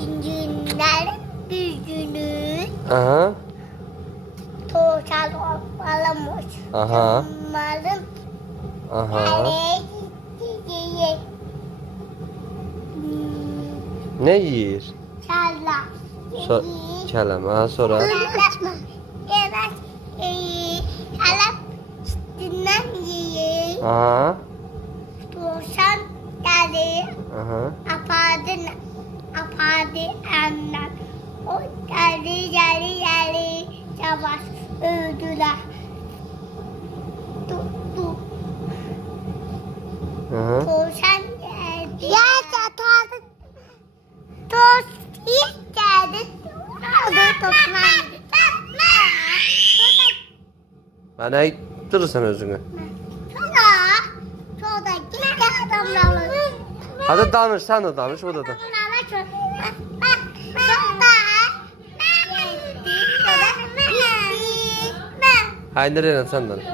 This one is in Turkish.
Zincirler düzgünü. Aha. Toşal alamış. Aha. Malım. Aha. Nereye Ne yiyir? Çalla. Kelime sonra. Evet. Çalap üstünden yiyir. Aha. Toşan geldi. Aha. Apadı annem. O geldi. Savaş öldüler. Tu. Aha. Toşan geldi. Ya çatalı. Toş ilk geldi. Aldı toplandı. Ben ayıttırırsan özünü. Sonra gitti adamlarla. Hadi danış, sen de danış, o da da. Hayır, nereye sen danış.